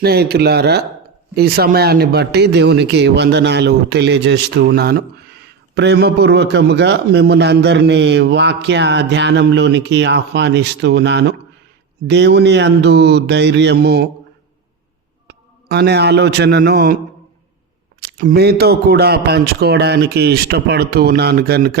స్నేహితులారా ఈ సమయాన్ని బట్టి దేవునికి వందనాలు తెలియజేస్తూ ఉన్నాను. ప్రేమపూర్వకముగా మిమ్మల్ని అందరినీ వాక్య ధ్యానంలోనికి ఆహ్వానిస్తూ ఉన్నాను. దేవుని అందు ధైర్యము అనే ఆలోచనను మీతో కూడా పంచుకోవడానికి ఇష్టపడుతూ ఉన్నాను కనుక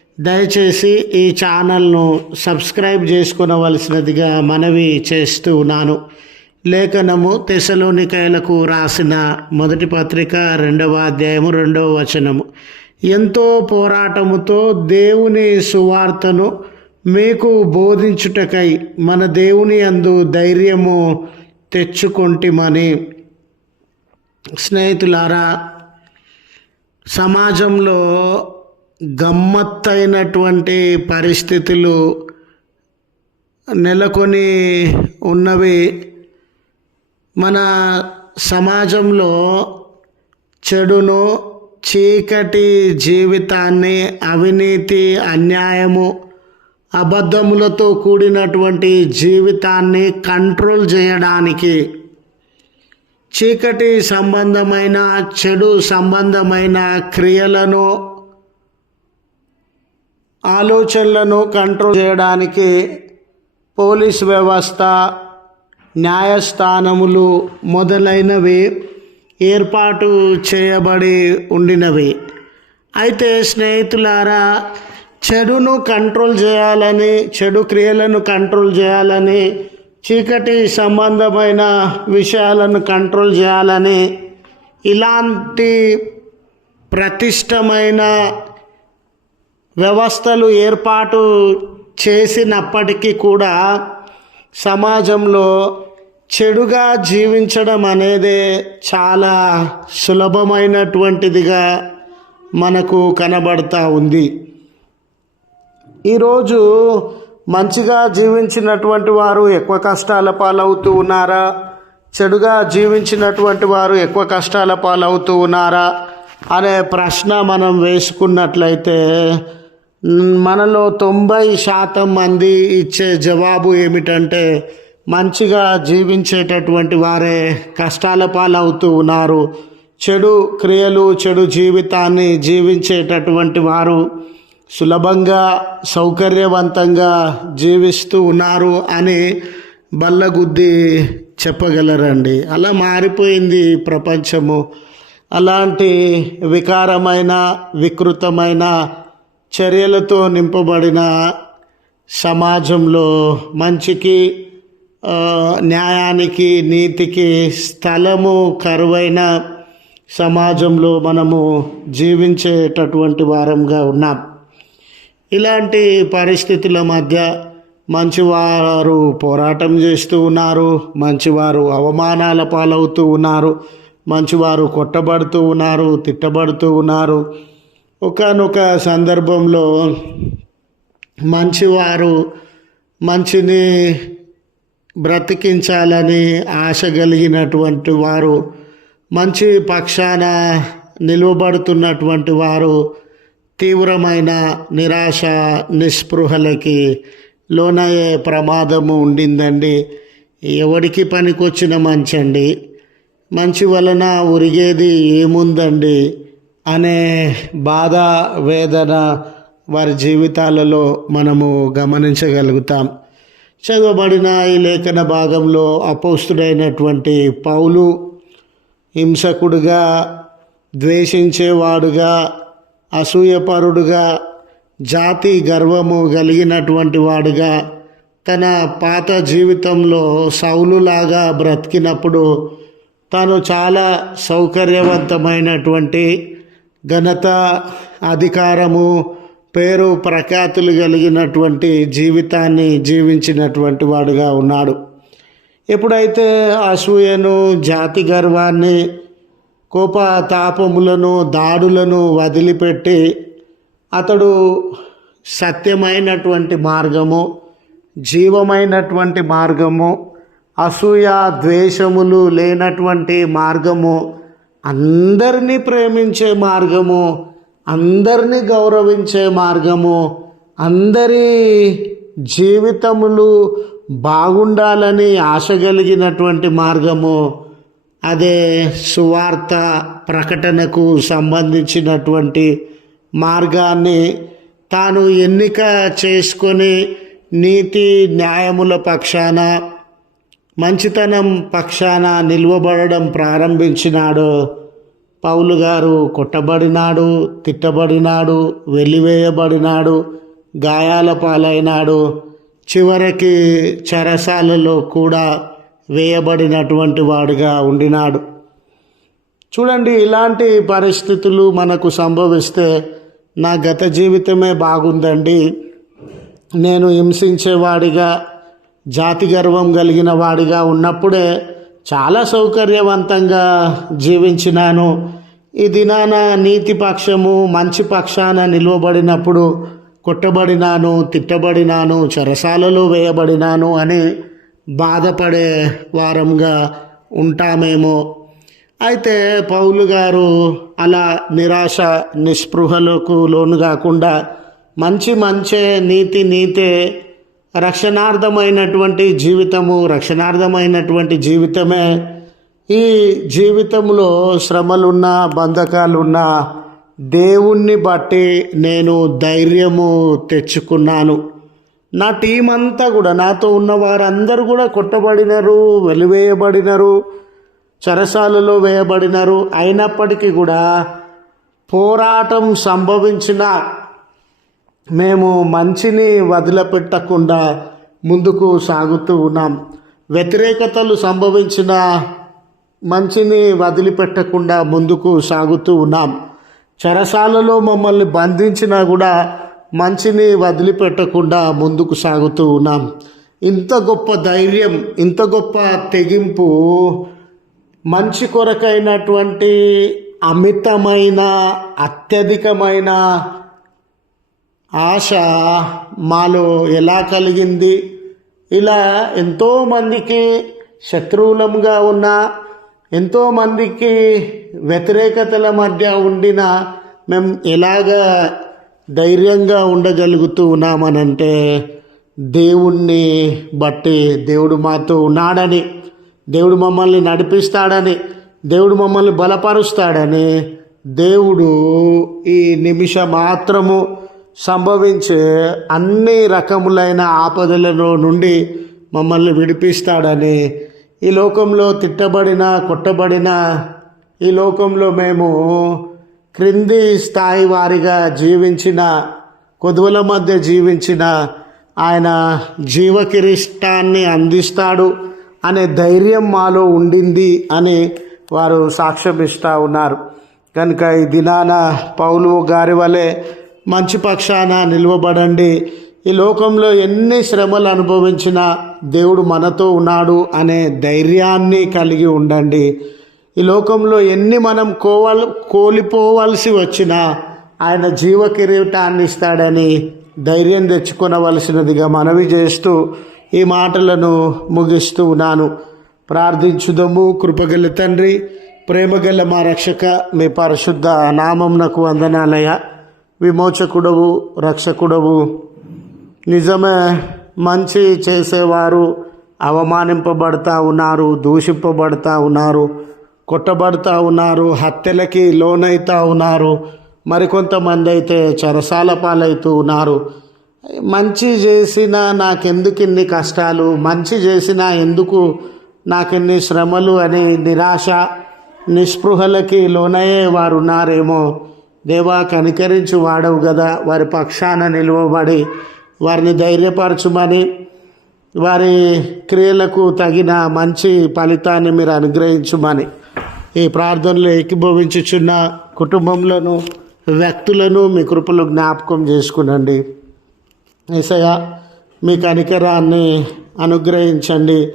దయచేసి ఈ ఛానల్ను సబ్స్క్రైబ్ చేసుకునవలసినదిగా మనవి చేస్తూ ఉన్నాను. లేఖనము తెసలోనికాయలకు రాసిన మొదటి పత్రిక రెండవ అధ్యాయము రెండవ వచనము. ఎంతో పోరాటముతో దేవుని సువార్తను మీకు బోధించుటకై మన దేవుని అందు ధైర్యము తెచ్చుకొంటిమని. స్నేహితులారా సమాజంలో గమ్మత్తైనటువంటి పరిస్థితులు నెలకొని ఉన్నవి. మన సమాజంలో చెడును చీకటి జీవితాన్ని అవినీతి అన్యాయము అబద్ధములతో కూడినటువంటి జీవితాన్ని కంట్రోల్ చేయడానికి చీకటి సంబంధమైన చెడు సంబంధమైన క్రియలను ఆలోచనలను కంట్రోల్ చేయడానికి పోలీస్ వ్యవస్థ న్యాయస్థానములు మొదలైనవి ఏర్పాటు చేయబడి ఉండినవి. అయితే స్నేహితులారా చెడును కంట్రోల్ చేయాలని చెడు క్రియలను కంట్రోల్ చేయాలని చీకటి సంబంధమైన విషయాలను కంట్రోల్ చేయాలని ఇలాంటి ప్రతిష్టమైన వ్యవస్థలు ఏర్పాటు చేసినప్పటికీ కూడా సమాజంలో చెడుగా జీవించడం అనేది చాలా సులభమైనటువంటిదిగా మనకు కనబడతా ఉంది. ఈరోజు మంచిగా జీవించినటువంటి వారు ఎక్కువ కష్టాల పాలవుతూ ఉన్నారా? చెడుగా జీవించినటువంటి వారు ఎక్కువ కష్టాల పాలవుతూ ఉన్నారా? అనే ప్రశ్న మనం వేసుకున్నట్లయితే మనలో తొంభై శాతం మంది ఇచ్చే జవాబు ఏమిటంటే మంచిగా జీవించేటటువంటి వారే కష్టాల పాలవుతూ ఉన్నారు. చెడు క్రియలు చెడు జీవితాన్ని జీవించేటటువంటి వారు సులభంగా సౌకర్యవంతంగా జీవిస్తూ ఉన్నారు అని బల్లగుద్ది చెప్పగలరండి. అలా మారిపోయింది ప్రపంచము. అలాంటి వికారమైన వికృతమైన చర్యలతో నింపబడిన సమాజంలో మంచికి న్యాయానికి నీతికి స్థలము కరువైన సమాజంలో మనము జీవించేటటువంటి వారంగా ఉన్నాం. ఇలాంటి పరిస్థితుల మధ్య మంచివారు పోరాటం చేస్తూ ఉన్నారు మంచివారు అవమానాల పాలవుతూ ఉన్నారు మంచివారు కొట్టబడుతూ ఉన్నారు తిట్టబడుతూ ఉన్నారు. ఒకనొక సందర్భంలో మంచివారు మంచిని బ్రతికించాలని ఆశ కలిగినటువంటి వారు మంచి పక్షాన నిలువబడుతున్నటువంటి వారు తీవ్రమైన నిరాశ నిస్పృహలకి లోనయ్యే ప్రమాదము ఉండిందండి. ఎవడికి పనికొచ్చిన మంచండి? మంచి వలన ఉరిగేది ఏముందండి? అనే బాధ వేదన వారి జీవితాలలో మనము గమనించగలుగుతాం. చదవబడిన ఈ లేఖన భాగంలో అపోస్తుడైనటువంటి పౌలు హింసకుడుగా ద్వేషించేవాడుగా అసూయపరుడుగా జాతి గర్వము కలిగినటువంటి వాడుగా తన పాత జీవితంలో సౌలులాగా బ్రతికినప్పుడు తాను చాలా సౌకర్యవంతమైనటువంటి ఘనత అధికారము పేరు ప్రఖ్యాతులు కలిగినటువంటి జీవితాన్ని జీవించినటువంటి వాడుగా ఉన్నాడు. ఎప్పుడైతే అసూయను జాతి గర్వాన్ని కోప తాపములను దాడులను వదిలిపెట్టి అతడు సత్యమైనటువంటి మార్గము జీవమైనటువంటి మార్గము అసూయ ద్వేషములు లేనటువంటి మార్గము అందరినీ ప్రేమించే మార్గము అందరినీ గౌరవించే మార్గము అందరి జీవితములు బాగుండాలని ఆశ కలిగినటువంటి మార్గము అదే సువార్త ప్రకటనకు సంబంధించినటువంటి మార్గాన్ని తాను ఎన్నిక చేసుకొని నీతి న్యాయముల పక్షాన మంచితనం పక్షాన నిల్వబడడం ప్రారంభించినాడు. పౌలు గారు కొట్టబడినాడు తిట్టబడినాడు వెలివేయబడినాడు గాయాల పాలైనాడు. చివరికి చెరసాలలో కూడా వేయబడినటువంటి వాడుగా ఉండినాడు. చూడండి ఇలాంటి పరిస్థితులు మనకు సంభవిస్తే నా గత జీవితమే బాగుందండి. నేను హింసించేవాడిగా జాతి గర్వం కలిగిన వాడిగా ఉన్నప్పుడే చాలా సౌకర్యవంతంగా జీవించినాను. ఈ దినాన నీతి పక్షము మంచి పక్షాన నిలువబడినప్పుడు కొట్టబడినాను తిట్టబడినాను చెరసాలలో వేయబడినాను అని బాధపడే వారంగా ఉంటామేమో. అయితే పౌలు గారు అలా నిరాశ నిస్పృహలకు లోను కాకుండా మంచి మంచే నీతి నీతే రక్షణార్థమైనటువంటి జీవితము రక్షణార్థమైనటువంటి జీవితమే. ఈ జీవితంలో శ్రమలున్నా బంధకాలున్నా దేవుణ్ణి బట్టి నేను ధైర్యము తెచ్చుకున్నాను. నా టీం అంతా కూడా నాతో ఉన్న వారందరూ కూడా కొట్టబడినారు వెలివేయబడినారు చెరసాలలో వేయబడినారు. అయినప్పటికీ కూడా పోరాటం సంభవించిన మేము మంచిని వదిలిపెట్టకుండా ముందుకు సాగుతూ ఉన్నాం. వ్యతిరేకతలు సంభవించిన మంచిని వదిలిపెట్టకుండా ముందుకు సాగుతూ ఉన్నాం. చెరసాలలో మమ్మల్ని బంధించినా కూడా మంచిని వదిలిపెట్టకుండా ముందుకు సాగుతూ ఉన్నాం. ఇంత గొప్ప ధైర్యం ఇంత గొప్ప తెగింపు మంచి కొరకైనటువంటి అమితమైన అత్యధికమైన ఆశ మాలో ఎలా కలిగింది? ఇలా ఎంతోమందికి శత్రువులంగా ఉన్న ఎంతోమందికి వ్యతిరేకతల మధ్య ఉండిన మేము ఎలాగ ధైర్యంగా ఉండగలుగుతూ ఉన్నామనంటే దేవుణ్ణి బట్టి దేవుడు మాతో ఉన్నాడని దేవుడు మమ్మల్ని నడిపిస్తాడని దేవుడు మమ్మల్ని బలపరుస్తాడని దేవుడు ఈ నిమిష మాత్రము సంభవించే అన్ని రకములైన ఆపదలలో నుండి మమ్మల్ని విడిపిస్తాడని ఈ లోకంలో తిట్టబడిన కొట్టబడిన ఈ లోకంలో మేము క్రింది స్థాయి వారిగా జీవించిన కొదువుల మధ్య జీవించిన ఆయన జీవకిరీష్టాన్ని అందిస్తాడు అనే ధైర్యం మాలో ఉండింది అని వారు సాక్ష్యమిస్తూ ఉన్నారు. కనుక ఈ దినాన పౌలు గారి వలె మంచి పక్షాన నిలువబడండి. ఈ లోకంలో ఎన్ని శ్రమలు అనుభవించినా దేవుడు మనతో ఉన్నాడు అనే ధైర్యాన్ని కలిగి ఉండండి. ఈ లోకంలో ఎన్ని మనం కోవల్ కోల్పోవలసి వచ్చినా ఆయన జీవ కిరీటాన్ని ఇస్తాడని ధైర్యం తెచ్చుకొనవలసినదిగా మనవి చేస్తూ ఈ మాటలను ముగిస్తూ ఉన్నాను. ప్రార్థించుదము. కృపగల తండ్రి ప్రేమగల మా రక్షక మీ పరిశుద్ధ నామంనకు వందనాలయ విమోచకుడవు రక్షకుడవు. నిజమే మంచి చేసేవారు అవమానింపబడతా ఉన్నారు దూషింపబడతా ఉన్నారు కొట్టబడతా ఉన్నారు హత్యలకి లోనైతా ఉన్నారు. మరికొంతమంది అయితే చెరసాల పాలవుతూ ఉన్నారు. మంచి చేసిన నాకెందుకు ఇన్ని కష్టాలు? మంచి చేసిన ఎందుకు నాకెన్ని శ్రమలు అని నిరాశ నిస్పృహలకి లోనయ్యే వారు ఉన్నారేమో దేవా కనికరించి వాడవు కదా వారి పక్షాన నిలువబడి వారిని ధైర్యపరచుమని వారి క్రియలకు తగిన మంచి ఫలితాన్ని మీరు అనుగ్రహించుమని ఈ ప్రార్థనలు ఏకీభవించుచున్న కుటుంబంలోను వ్యక్తులను మీ కృపలు జ్ఞాపకం చేసుకునండి. ఏసయ మీ కనికరాన్ని అనుగ్రహించండి.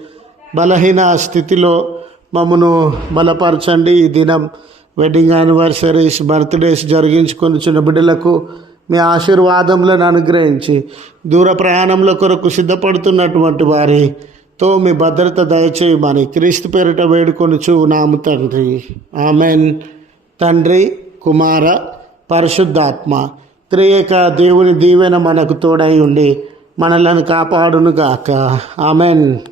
బలహీన స్థితిలో మమ్మను బలపరచండి. ఈ దినం వెడ్డింగ్ యానివర్సరీస్ బర్త్డేస్ జరిగించుకొని చిన్న బిడ్డలకు మీ ఆశీర్వాదములను అనుగ్రహించి దూర ప్రయాణంలో కొరకు సిద్ధపడుతున్నటువంటి వారితో మీ భద్రత దయచేయమని క్రీస్తు పేరిట వేడుకొనుచు నాము తండ్రి. ఆమెన్. తండ్రి కుమార పరిశుద్ధాత్మ త్రియేక దేవుని దీవెన మనకు తోడై ఉండి మనలను కాపాడునుగాక. ఆమెన్.